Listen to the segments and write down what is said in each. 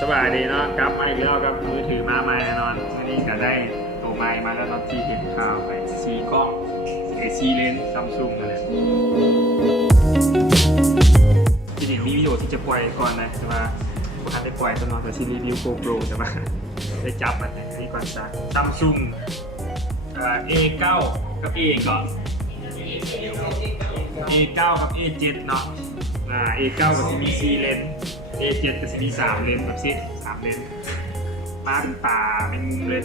สบายดีเนาะกลับมาอีกแล้วกับมือถือมาใหม่แน่นอนอันนี้ก็ได้ตัวใหม่มาแล้วเนาะที่เห็นข่าวไปซีกล้องซีเลนส์ซัมซุงอะไรที่เห็นมีวิดีโอที่จะปล่อยก่อนนะแต่ว่าบุคคลได้ปล่อยตอนนอนแต่ซีรีส์วิวโกโปรแต่ว่าได้จับมันอันนี้ก่อนจ้ะซัมซุงA9 กับ A ก่อน A9 กับ A7 เนาะA9 ก็จะมี4เลนส์ A7 ก็จะมี3เลนส์แบบซิ3เลนส์มาเป็นตาเป็นมุมเลย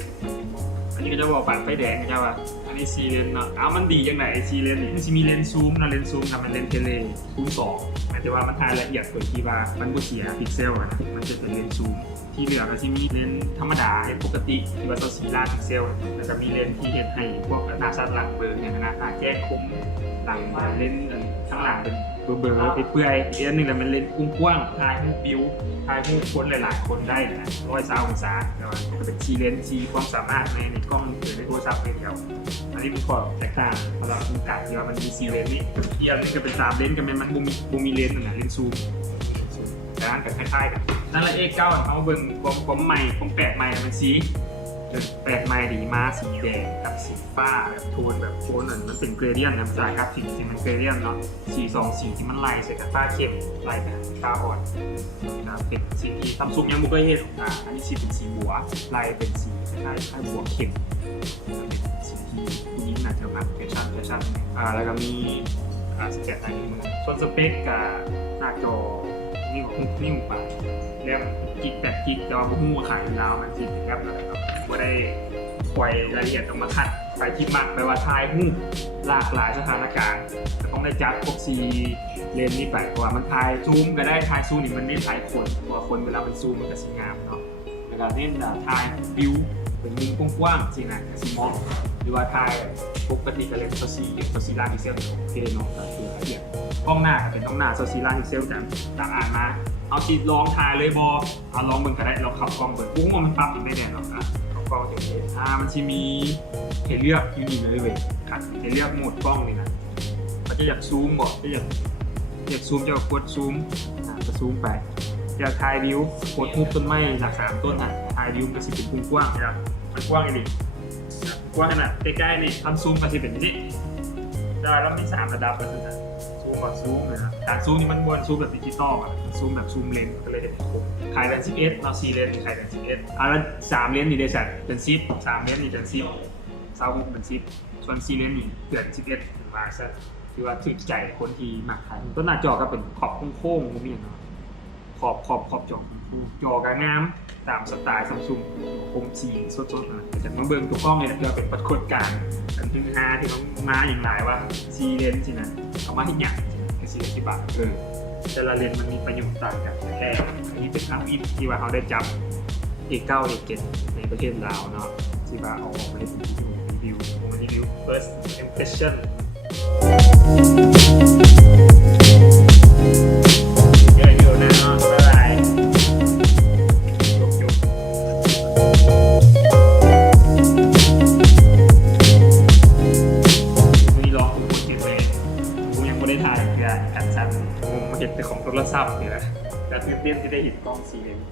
อันนี้ก็จะบอกปัดไฟแดงนะจ๊ะว่าอันนี้4เลนส์เนาะมันดียังไง4เลนส์มันจะมีเลนส์ซูมนะเลนส์ซูมกับมันเลนส์เทเลคูณ2หมายถึงว่ามันถ่ายละเอียดกว่าที่ว่ามันบ่เสียพิกเซลนะมันจะเป็นเลนส์ซูมที่เหลือก็จะมีเลนส์ธรรมดาปกติที่ว่า24ล้านพิกเซลแล้วก็มีเลนส์ที่เฮ็ดให้พวกหน้าชัดหลังเบลอเนี่ยนะแก้คมหลังเลนส์ข้างหลังเป็นเบลอๆเปื่อยอีกอันนึงมันเลนส์กว้างๆถ่ายรูปวิวถ่ายรูปคนหลายๆคนได้นะ120องศาแต่ว่ามันก็เป็นเลนส์ความสามารถในกล้องหรือในโทรศัพท์เดียวอันนี้เป็นข้อแตกต่างสำหรับโอกาสที่ว่ามันมี4เลนส์นี่อีกอันนึงก็เป็น3เลนส์กันมันบ่มีเลนส์นะเลนส์ซูมแต่อันกันคล้ายๆกันนั่นแหละ A9 เขาเบิ่งผมใหม่ผมแปดใหม่มันสีแปดใหม่ดีมาสีแดงกับสีฟ้าแบบโทนแบบโทนมันเป็นเกรเดียนนะภาษากราฟิกที่มันเกรเดียนเนาะสีที่มันไล่ใส่กับตาเข้มไล่กับตาอ่อนนะเป็นสีที่ซัมซุงยังไม่เคยเห็นอันนี้สีเป็นสีบัวไล่เป็นสีคล้ายบัวเข้มเป็นสีที่ผู้หญิงน่าจะมาแฟชั่นแล้วก็มีสเปคอะไรนี้ส่วนสเปคกับหน้าจอนี่ของป่าเรียกกิก8 กิกแต่ว่าพวกหัวขายดาวมันจิตครับนะครับไม่ได้ปล่อยรายละเอียดออกมาคัดไปที่มักไปว่าถ่ายรูปหลากหลายสถานการณ์ต้องได้จับพวกซีเลนนี้ไปเพราะว่ามันถ่ายซูมก็ได้ถ่ายซูมนี่มันไม่ถ่ายคนเพราะคนเวลามันซูมมันก็สวยงามเนาะเวลาเน้นถ่ายวิวเป็นมุมกว้างๆสินะสิมองหรือว่าถ่ายปกติก็เล่นโซซีล่าพิกเซลโอเคเนาะก็คือละเอียดกล้องหน้าเป็นกล้องหน้าโซซีล่าพิกเซลจากอ่านมาเอาชีดลองถ่ายเลยเอาลองเบิ่งก็ได้เราขับกล้องเบิ่งปุ๊บมันปรับไม่แน่หรอกขับกล้องอย่างนี้มันจะมีให้เลือกอยู่นี่เลยเว้ยครับให้เลือกโหมดกล้องนี่นะมันจะอยากซูมบอกจะอยากซูมจะกดซูมจะซูมไปอยากถ่ายวิวกดรูปต้นไม้จาก3 ต้นถ่ายวิวมันจะเป็นกว้างนะครับมันกว้างอีกกว้างขนาดใกล้ๆนี่ทำซูมมันจะเป็นอย่างนี้ได้แล้วมี3 ระดับก็คือซูมเลยครับการซูมนี่มันบนซูมแบบดิจิตอลซูมแบบซูมเลนส์ก็เลยได้เป็นคมขายเลนส์11เรา4 เลนส์ขายเลนส์11แล้ว3 เลนส์นี่ได้สัตว์เป็น10 3 เลนส์นี่เป็น10 26เป็น10ส่วน4 เลนส์นี่เกือบ11ถึงมาซะคือว่าถึกใจคนที่มักถ่ายต้นหน้าจอก็เป็นขอบโค้งๆมีอย่างเนาะขอบจอกางามตามสไตล์ซัมซุงคมสีสดๆนะแต่มาเบิ่งตัวกล้องเนี่ยเราเป็นปรากฏการณ์อันที่5ที่เขามาอย่างไรว่า4 เลนส์สินะเอามาให้หยัก40 บาทแต่ละเลนส์มันมีประโยชน์ต่างกันแต่อันนี้เป็นครั้งที่ว่าเขาได้จับ A9 A7 ในประเทศลาวเนาะที่ว่าเอาออกมาให้รีวิว first impressionแต่ของโทรศัพท์นี่แหละแต่ตื่นเต้นที่ได้เห็นกล้อง4 เลนส์